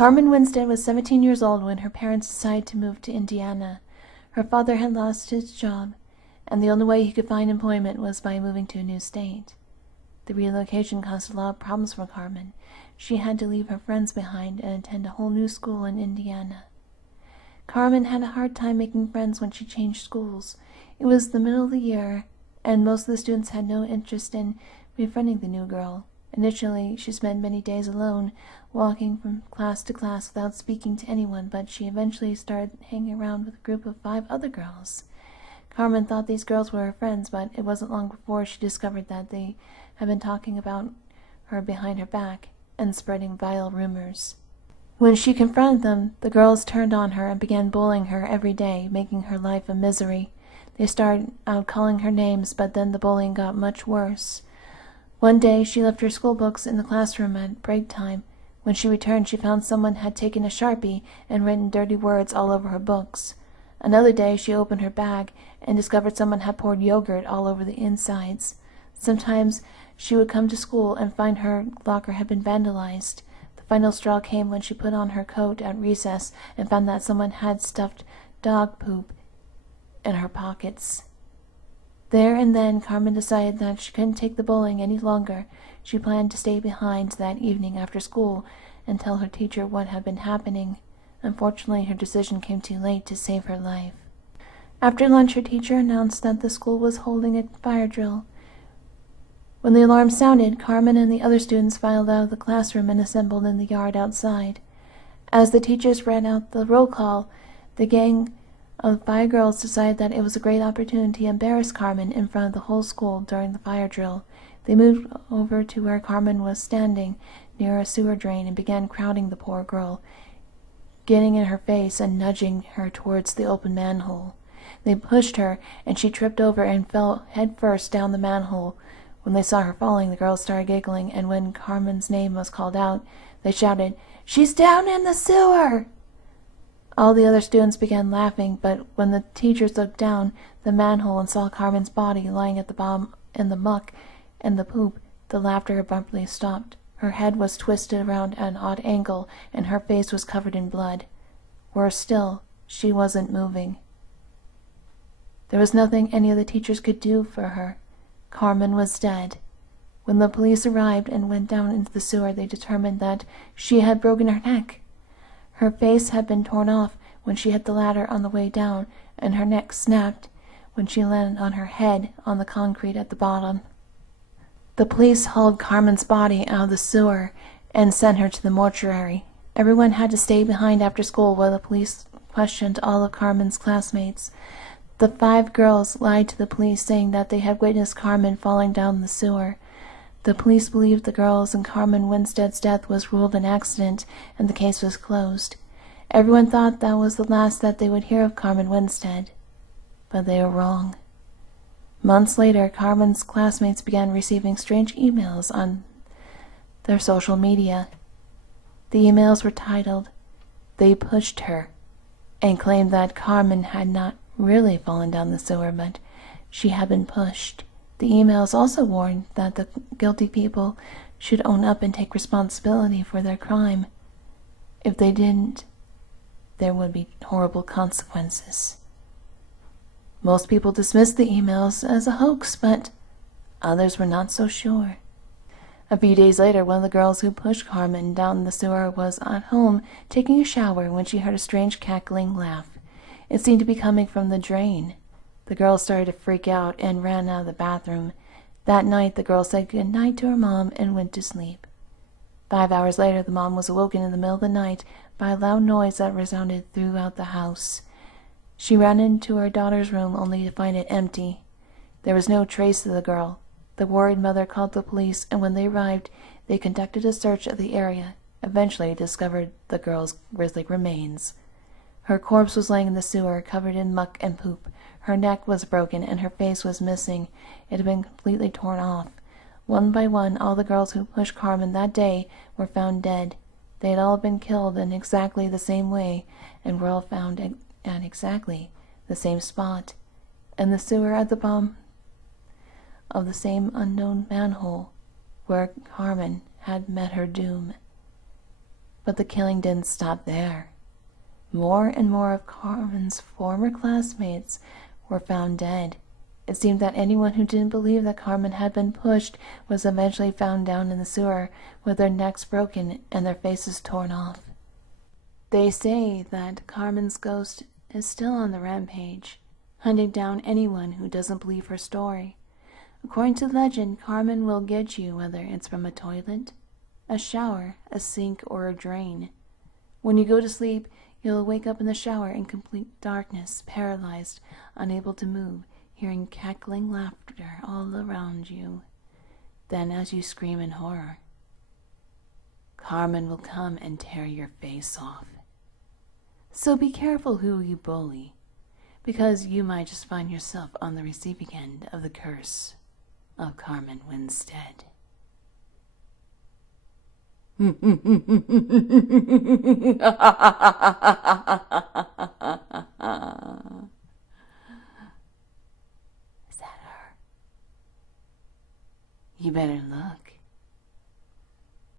Carmen Windstead was 17 years old when her parents decided to move to Indiana. Her father had lost his job, and the only way he could find employment was by moving to a new state. The relocation caused a lot of problems for Carmen. She had to leave her friends behind and attend a whole new school in Indiana. Carmen had a hard time making friends when she changed schools. It was the middle of the year, and most of the students had no interest in befriending the new girl. Initially, she spent many days alone, walking from class to class without speaking to anyone, but she eventually started hanging around with a group of 5 other girls. Carmen thought these girls were her friends, but it wasn't long before she discovered that they had been talking about her behind her back and spreading vile rumors. When she confronted them, the girls turned on her and began bullying her every day, making her life a misery. They started out calling her names, but then the bullying got much worse. One day, she left her school books in the classroom at break time. When she returned, she found someone had taken a Sharpie and written dirty words all over her books. Another day, she opened her bag and discovered someone had poured yogurt all over the insides. Sometimes, she would come to school and find her locker had been vandalized. The final straw came when she put on her coat at recess and found that someone had stuffed dog poop in her pockets. There and then, Carmen decided that she couldn't take the bullying any longer. She planned to stay behind that evening after school and tell her teacher what had been happening. Unfortunately, her decision came too late to save her life. After lunch, her teacher announced that the school was holding a fire drill. When the alarm sounded, Carmen and the other students filed out of the classroom and assembled in the yard outside. As the teachers read out the roll call, the gang of 5 girls decided that it was a great opportunity to embarrass Carmen in front of the whole school during the fire drill. They moved over to where Carmen was standing near a sewer drain and began crowding the poor girl, getting in her face and nudging her towards the open manhole. They pushed her, and she tripped over and fell headfirst down the manhole. When they saw her falling, the girls started giggling, and when Carmen's name was called out, they shouted, "She's down in the sewer!" All the other students began laughing, but when the teachers looked down the manhole and saw Carmen's body lying at the bottom in the muck and the poop, the laughter abruptly stopped. Her head was twisted around at an odd angle, and her face was covered in blood. Worse still, she wasn't moving. There was nothing any of the teachers could do for her. Carmen was dead. When the police arrived and went down into the sewer, they determined that she had broken her neck. Her face had been torn off when she hit the ladder on the way down, and her neck snapped when she landed on her head on the concrete at the bottom. The police hauled Carmen's body out of the sewer and sent her to the mortuary. Everyone had to stay behind after school while the police questioned all of Carmen's classmates. The 5 girls lied to the police, saying that they had witnessed Carmen falling down the sewer. The police believed the girls and Carmen Windstead's death was ruled an accident, and the case was closed. Everyone thought that was the last that they would hear of Carmen Windstead, but they were wrong. Months later, Carmen's classmates began receiving strange emails on their social media. The emails were titled, "They Pushed Her," and claimed that Carmen had not really fallen down the sewer, but she had been pushed. The emails also warned that the guilty people should own up and take responsibility for their crime. If they didn't, there would be horrible consequences. Most people dismissed the emails as a hoax, but others were not so sure. A few days later, one of the girls who pushed Carmen down the sewer was at home taking a shower when she heard a strange cackling laugh. It seemed to be coming from the drain. The girl started to freak out and ran out of the bathroom. That night, the girl said good night to her mom and went to sleep. 5 hours later, the mom was awoken in the middle of the night by a loud noise that resounded throughout the house. She ran into her daughter's room only to find it empty. There was no trace of the girl. The worried mother called the police, and when they arrived, they conducted a search of the area, eventually discovered the girl's grisly remains. Her corpse was laying in the sewer, covered in muck and poop. Her neck was broken, and her face was missing. It had been completely torn off. One by one, all the girls who pushed Carmen that day were found dead. They had all been killed in exactly the same way, and were all found at exactly the same spot, in the sewer at the bottom of the same unknown manhole where Carmen had met her doom. But the killing didn't stop there. More and more of Carmen's former classmates were found dead. It seemed that anyone who didn't believe that Carmen had been pushed was eventually found down in the sewer with their necks broken and their faces torn off. They say that Carmen's ghost is still on the rampage, hunting down anyone who doesn't believe her story. According to legend, Carmen will get you whether it's from a toilet, a shower, a sink, or a drain. When you go to sleep, you'll wake up in the shower in complete darkness, paralyzed, unable to move, hearing cackling laughter all around you. Then, as you scream in horror, Carmen will come and tear your face off. So be careful who you bully, because you might just find yourself on the receiving end of the curse of Carmen Windstead. Is that her? You better look.